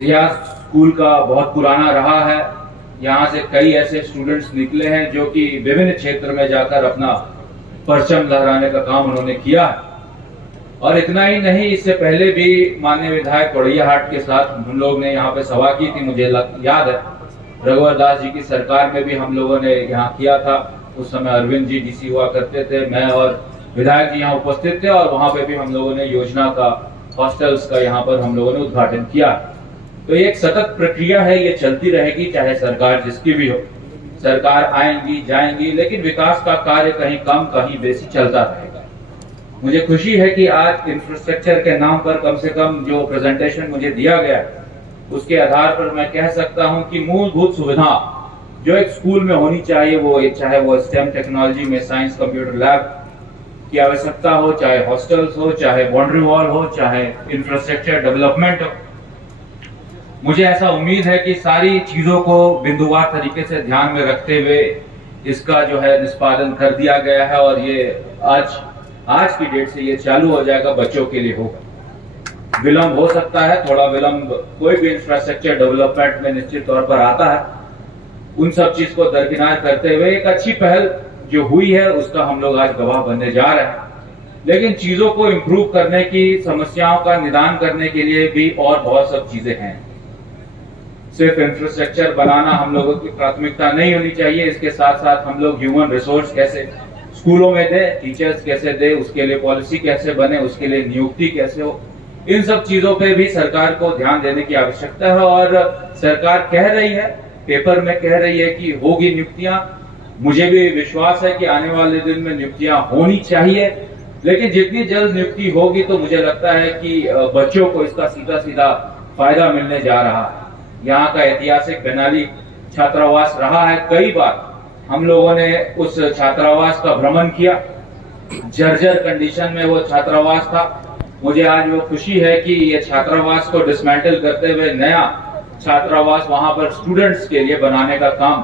इतिहास स्कूल का बहुत पुराना रहा है। यहाँ से कई ऐसे स्टूडेंट्स निकले हैं जो कि विभिन्न क्षेत्र में जाकर अपना परचम लहराने का काम उन्होंने किया है। और इतना ही नहीं, इससे पहले भी माननीय विधायक कोड़ैयाहाट के साथ हम लोग ने यहाँ पे सभा की थी। मुझे याद है रघुवर दास जी की सरकार में भी हम लोगों ने यहाँ किया था। उस समय अरविंद जी डीसी हुआ करते थे, मैं और विधायक जी यहाँ उपस्थित थे और वहां पे भी हम लोगों ने योजना का, हॉस्टल्स का यहाँ पर हम लोगों ने उद्घाटन किया। तो ये एक सतत प्रक्रिया है, ये चलती रहेगी, चाहे सरकार जिसकी भी हो। सरकार आएंगी जाएंगी, लेकिन विकास का कार्य कहीं कम कहीं बेसी चलता रहेगा। मुझे खुशी है कि आज इंफ्रास्ट्रक्चर के नाम पर कम से कम जो प्रेजेंटेशन मुझे दिया गया उसके आधार पर मैं कह सकता हूं कि मूलभूत सुविधा जो एक स्कूल में होनी चाहिए, वो चाहे वो स्टेम टेक्नोलॉजी में साइंस कंप्यूटर लैब की आवश्यकता हो, चाहे हॉस्टल्स हो, चाहे बाउंड्री वॉल हो, चाहे इंफ्रास्ट्रक्चर डेवलपमेंट हो। मुझे ऐसा उम्मीद है कि सारी चीजों को बिंदुवार तरीके से ध्यान में रखते हुए इसका जो है निष्पादन कर दिया गया है और ये आज की डेट से ये चालू हो जाएगा, बच्चों के लिए होगा। विलंब हो सकता है, थोड़ा विलंब कोई भी इंफ्रास्ट्रक्चर डेवलपमेंट में निश्चित तौर पर आता है। उन सब चीज को दरकिनार करते हुए एक अच्छी पहल जो हुई है उसका हम लोग आज गवाह बनने जा रहे हैं। लेकिन चीजों को इम्प्रूव करने की, समस्याओं का निदान करने के लिए भी और बहुत सब चीजें हैं। सिर्फ इंफ्रास्ट्रक्चर बनाना हम लोगों की प्राथमिकता नहीं होनी चाहिए। इसके साथ साथ हम लोग ह्यूमन रिसोर्स कैसे स्कूलों में दे, टीचर्स कैसे दे, उसके लिए पॉलिसी कैसे बने, उसके लिए नियुक्ति कैसे हो, इन सब चीजों पे भी सरकार को ध्यान देने की आवश्यकता है। और सरकार कह रही है, पेपर में कह रही है कि होगी नियुक्तियां। मुझे भी विश्वास है कि आने वाले दिन में नियुक्तियां होनी चाहिए, लेकिन जितनी जल्द नियुक्ति होगी तो मुझे लगता है कि बच्चों को इसका सीधा सीधा फायदा मिलने जा रहा है। यहाँ का ऐतिहासिक बेनाली छात्रावास रहा है, कई बार हम लोगों ने उस छात्रावास का भ्रमण किया। जर्जर कंडीशन में वो छात्रावास था। मुझे आज वो खुशी है कि ये छात्रावास को डिसमेंटल करते हुए नया छात्रावास वहां पर स्टूडेंट्स के लिए बनाने का काम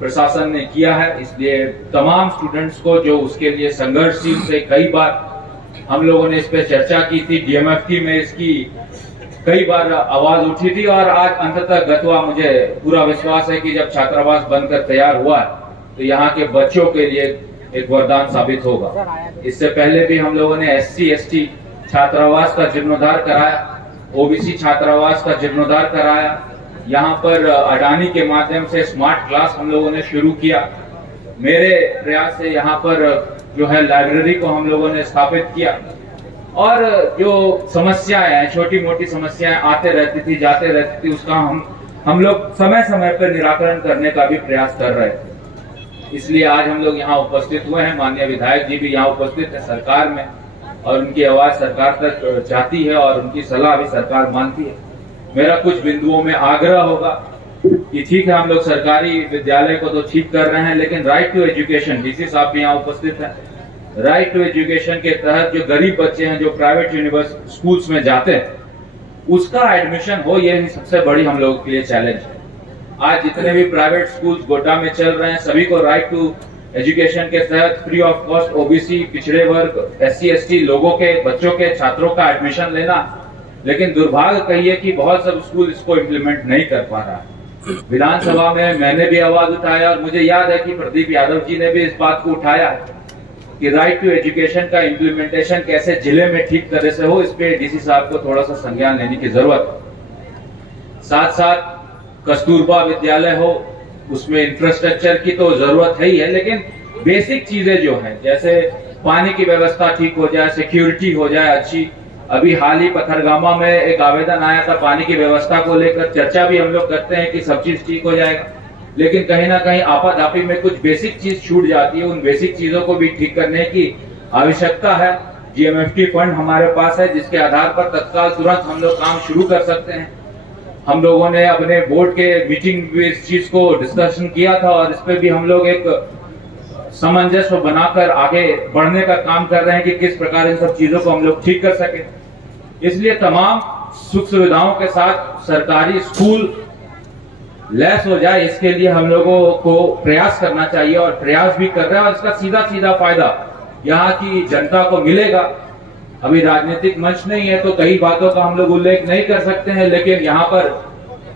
प्रशासन ने किया है। इसलिए तमाम स्टूडेंट्स को जो उसके लिए संघर्षशील थे, कई बार हम लोगों ने इस पे चर्चा की थी, डीएमएफटी में इसकी कई बार आवाज उठी थी और आज अंततः गतवा मुझे पूरा विश्वास है कि जब छात्रावास बनकर तैयार हुआ है तो यहाँ के बच्चों के लिए एक वरदान साबित होगा। इससे पहले भी हम लोगों ने SC/ST छात्रावास का जीर्णोद्धार कराया, ओबीसी छात्रावास का जीर्णोद्धार कराया। यहाँ पर अडानी के माध्यम से स्मार्ट क्लास हम लोगों ने शुरू किया। मेरे प्रयास से यहाँ पर जो है लाइब्रेरी को हम लोगों ने स्थापित किया। और जो समस्याएं हैं, छोटी मोटी समस्याएं आते रहती थी, जाते रहती थी, उसका हम लोग समय समय पर निराकरण करने का भी प्रयास कर रहे थे। इसलिए आज हम लोग यहाँ उपस्थित हुए हैं। माननीय विधायक जी भी यहाँ उपस्थित है सरकार में, और उनकी आवाज सरकार तक जाती है और उनकी सलाह भी सरकार मानती है। मेरा कुछ बिंदुओं में आग्रह होगा कि ठीक है, हम लोग सरकारी विद्यालय को तो ठीक कर रहे हैं, लेकिन राइट टू एजुकेशन, डीसी साहब भी यहाँ उपस्थित है, राइट टू एजुकेशन के तहत जो गरीब बच्चे हैं जो प्राइवेट यूनिवर्सिटी स्कूल्स में जाते हैं उसका एडमिशन हो, ये सबसे बड़ी हम लोगों के लिए चैलेंज है। आज जितने भी प्राइवेट स्कूल्स गोटा में चल रहे हैं, सभी को राइट टू एजुकेशन के तहत फ्री ऑफ कॉस्ट ओबीसी, पिछड़े वर्ग, SC/ST लोगों के बच्चों के छात्रों का एडमिशन लेना। लेकिन दुर्भाग्य कहिए कि बहुत सब स्कूल इसको इम्प्लीमेंट नहीं कर पा रहा है। विधानसभा में मैंने भी आवाज उठाया और मुझे याद है कि प्रदीप यादव जी ने भी इस बात को उठाया कि राइट टू एजुकेशन का इम्प्लीमेंटेशन कैसे जिले में ठीक तरह से हो, इस पे डीसी साहब को थोड़ा सा संज्ञान लेने की जरूरत है। साथ साथ कस्तूरबा विद्यालय हो, उसमें इंफ्रास्ट्रक्चर की तो जरूरत है ही है, लेकिन बेसिक चीजें जो है, जैसे पानी की व्यवस्था ठीक हो जाए, सिक्योरिटी हो जाए अच्छी। अभी हाल ही पथरगामा में एक आवेदन आया था पानी की व्यवस्था को लेकर, चर्चा भी हम लोग करते हैं कि सब चीज ठीक हो जाएगा, लेकिन कहीं ना कहीं आपाधापी में कुछ बेसिक चीज छूट जाती है। उन बेसिक चीजों को भी ठीक करने की आवश्यकता है। GMFT फंड हमारे पास है, जिसके आधार पर तत्काल तुरंत हम लोग काम शुरू कर सकते हैं। हम लोगों ने अपने बोर्ड के मीटिंग में इस चीज को डिस्कशन किया था और इस पे भी हम लोग एक सामंजस्य बनाकर आगे बढ़ने का काम कर रहे हैं कि किस प्रकार इन सब चीजों को हम लोग ठीक कर सके। इसलिए तमाम सुख सुविधाओं के साथ सरकारी स्कूल लैस हो जाए, इसके लिए हम लोगों को प्रयास करना चाहिए और प्रयास भी कर रहे हैं। और इसका सीधा सीधा फायदा यहाँ की जनता को मिलेगा। अभी राजनीतिक मंच नहीं है तो कई बातों का हम लोग उल्लेख नहीं कर सकते हैं, लेकिन यहाँ पर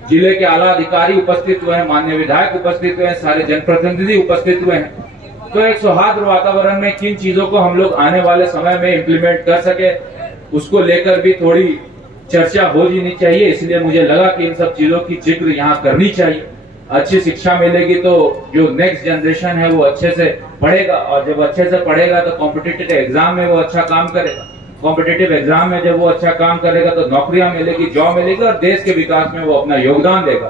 जिले के आला अधिकारी उपस्थित हुए हैं, माननीय विधायक उपस्थित हुए हैं, सारे जनप्रतिनिधि उपस्थित हुए हैं। तो एक सौहार्द वातावरण में किन चीजों को हम लोग आने वाले समय में इम्प्लीमेंट कर सके, उसको लेकर भी थोड़ी चर्चा हो जानी चाहिए। इसलिए मुझे लगा कि इन सब चीजों की जिक्र यहाँ करनी चाहिए। अच्छी शिक्षा मिलेगी तो जो नेक्स्ट जनरेशन है वो अच्छे से पढ़ेगा, और जब अच्छे से पढ़ेगा तो कॉम्पिटिटिव एग्जाम में वो अच्छा काम करेगा। कॉम्पिटिटिव एग्जाम में जब वो अच्छा काम करेगा तो नौकरियां मिलेगी, जॉब मिलेगी, और देश के विकास में वो अपना योगदान देगा।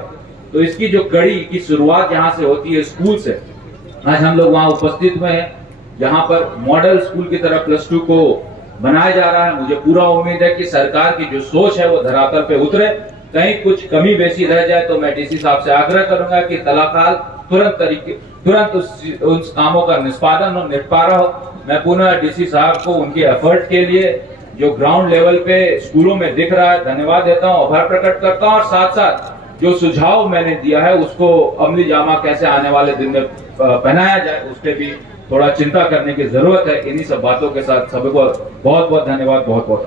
तो इसकी जो कड़ी की शुरुआत जहाँ से होती है, स्कूल से, आज हम लोग वहाँ उपस्थित हुए हैं, जहाँ पर मॉडल स्कूल की तरह +2 को बनाया जा रहा है। मुझे पूरा उम्मीद है कि सरकार की जो सोच है वो धरातल पे उतरे। कहीं कुछ कमी बेसी रह जाए तो मैं डीसी साहब से आग्रह करूंगा कि तलाकाल तुरंत उस कामों का निष्पादन और निपटारा हो। मैं पुनः डीसी साहब को उनके एफर्ट के लिए जो ग्राउंड लेवल पे स्कूलों में दिख रहा है धन्यवाद देता हूँ, आभार प्रकट करता हूँ, और साथ साथ जो सुझाव मैंने दिया है उसको अमली जामा कैसे आने वाले दिन में पहनाया जाए, उस पर भी थोड़ा चिंता करने की जरूरत है। इन्हीं सब बातों के साथ सबको बहुत बहुत धन्यवाद, बहुत बहुत